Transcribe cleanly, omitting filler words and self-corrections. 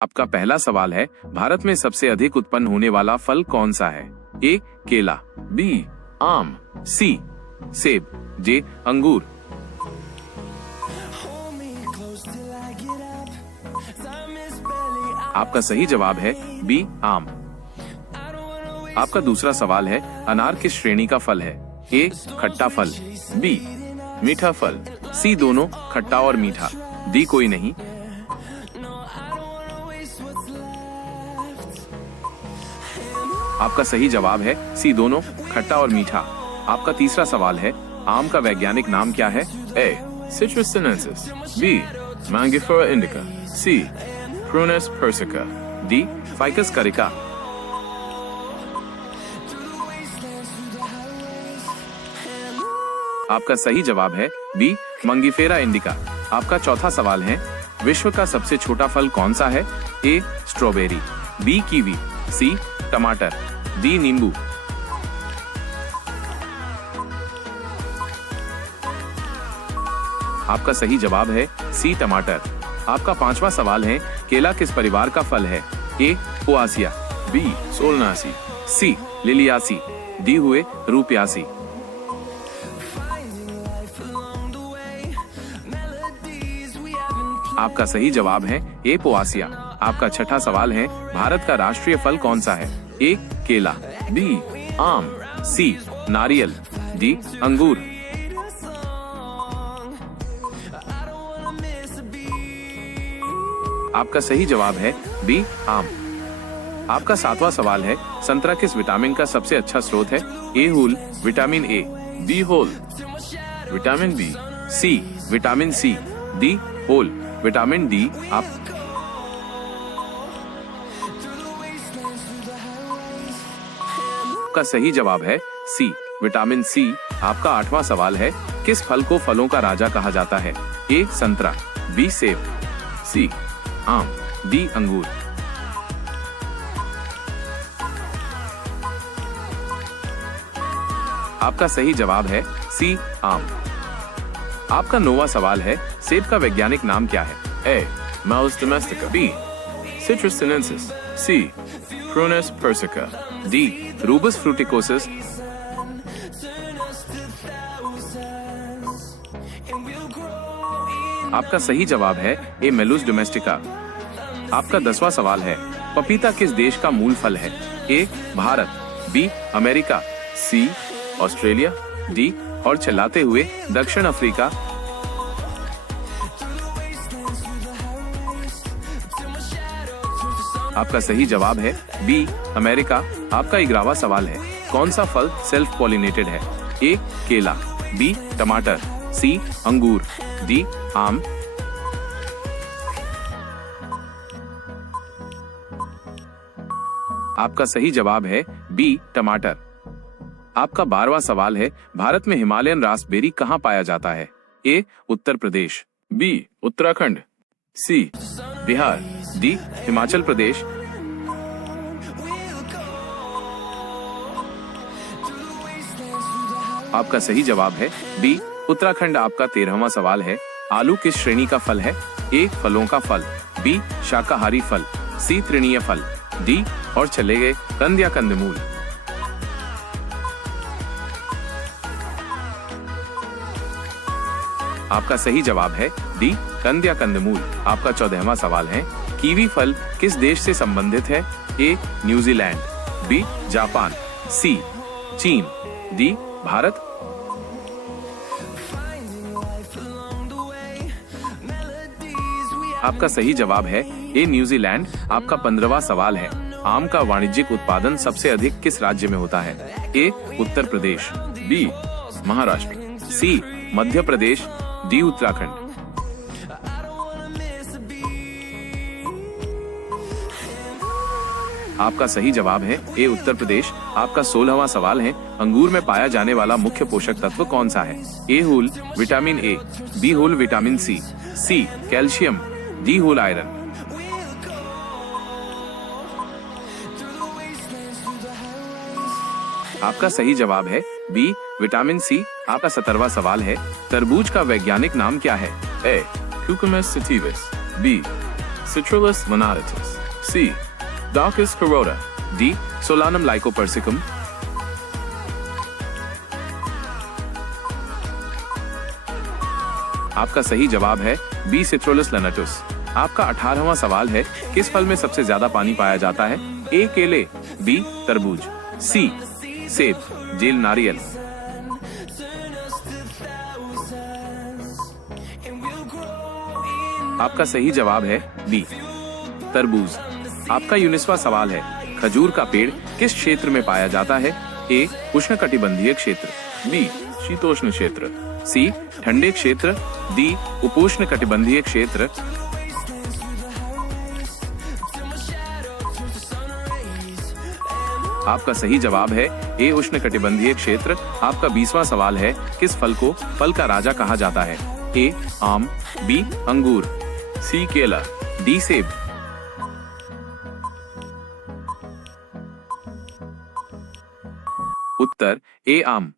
आपका पहला सवाल है, भारत में सबसे अधिक उत्पन्न होने वाला फल कौन सा है? ए केला, बी आम, सी सेब, जे अंगूर। आपका सही जवाब है बी आम। आपका दूसरा सवाल है, अनार किस श्रेणी का फल है? ए खट्टा फल, बी मीठा फल, सी दोनों खट्टा और मीठा, डी कोई नहीं। आपका सही जवाब है सी दोनों खट्टा और मीठा। आपका तीसरा सवाल है, आम का वैज्ञानिक नाम क्या है? A Citrus sinensis, B Mangifera indica, C Prunus persica, D Ficus carica. आपका सही जवाब है बी मंगीफेरा इंडिका। आपका चौथा सवाल है, विश्व का सबसे छोटा फल कौन सा है? ए स्ट्रॉबेरी, बी कीवी, सी टमाटर, डी नींबू। आपका सही जवाब है सी टमाटर। आपका पांचवा सवाल है, केला किस परिवार का फल है? ए पोआसिया, बी सोलनासी, सी लिलियासी, डी हुए रूपियासी। आपका सही जवाब है ए पोआसिया। आपका छठा सवाल है, भारत का राष्ट्रीय फल कौन सा है? ए केला, बी आम, सी नारियल, डी अंगूर। आपका सही जवाब है बी आम। आपका सातवां सवाल है, संतरा किस विटामिन का सबसे अच्छा स्रोत है? A whole vitamin A, B whole vitamin B, C vitamin C, D whole vitamin D. आपका सही जवाब है सी विटामिन सी। आपका आठवां सवाल है, किस फल को फलों का राजा कहा जाता है? ए संतरा, बी सेब, सी आम, डी अंगूर। आपका सही जवाब है सी आम। आपका नौवां सवाल है, सेब का वैज्ञानिक नाम क्या है? A Malus domestica, B Citrus sinensis, C Prunus persica, D Rubus fruticosus. आपका सही जवाब है ए मेलुस डोमेस्टिका। आपका 10वां सवाल है, पपीता किस देश का मूल फल है? ए भारत, बी अमेरिका, सी ऑस्ट्रेलिया, डी और चलाते हुए दक्षिण अफ्रीका। आपका सही जवाब है बी अमेरिका। आपका 11वां सवाल है, कौन सा फल सेल्फ पॉलिनेटेड है? ए केला, बी टमाटर, सी अंगूर, डी आम। आपका सही जवाब है बी टमाटर। आपका 12वां सवाल है, भारत में हिमालयन रास्पबेरी कहाँ पाया जाता है? ए उत्तर प्रदेश, बी उत्तराखंड, सी बिहार, डी हिमाचल प्रदेश। आपका सही जवाब है बी उत्तराखंड। आपका 13वां सवाल है, आलू किस श्रेणी का फल है? ए फलों का फल, बी शाकाहारी फल, सी तृणीय फल, डी और चले गए कंद या कंदमूल। आपका सही जवाब है डी कंद या कंदमूल। आपका 14वां सवाल है, कीवी फल किस देश से संबंधित है? ए न्यूजीलैंड, बी जापान, सी चीन, डी भारत। आपका सही जवाब है ए न्यूजीलैंड। आपका 15वां सवाल है, आम का वाणिज्यिक उत्पादन सबसे अधिक किस राज्य में होता है? ए उत्तर प्रदेश, बी महाराष्ट्र, सी मध्य प्रदेश, डी उत्तराखंड। आपका सही जवाब है ए उत्तर प्रदेश। आपका 16वां सवाल है, अंगूर में पाया जाने वाला मुख्य पोषक तत्व कौन सा है? A whole vitamin A, B whole vitamin C, C calcium, D whole iron. आपका सही जवाब है बी विटामिन सी। आपका 17वां सवाल है, तरबूज का वैज्ञानिक नाम क्या है? A Cucumis sativus, B Citrullus monaretus. C. Daucus carota. D. Solanum lycopersicum. आपका सही जवाब है बी. Citrullus lanatus. आपका 18वां सवाल है, किस फल में सबसे ज्यादा पानी पाया जाता है? ए. केले, बी. तरबूज, सी. सेब, डी. नारियल। आपका सही जवाब है बी. तरबूज। आपका 19वां सवाल है, खजूर का पेड़ किस क्षेत्र में पाया जाता है? ए. उष्णकटिबंधीय क्षेत्र, बी. शीतोष्ण क्षेत्र, सी. ठंडे क्षेत्र, डी. उपोष्ण कटिबंधीय क्षेत्र। आपका सही जवाब है ए. उष्णकटिबंधीय क्षेत्र। आपका 20वां सवाल है, किस फल को फल का राजा कहा जाता है? ए. आम, बी. अंगूर, सी. केला, डी. सेब। उत्तर ए. आम।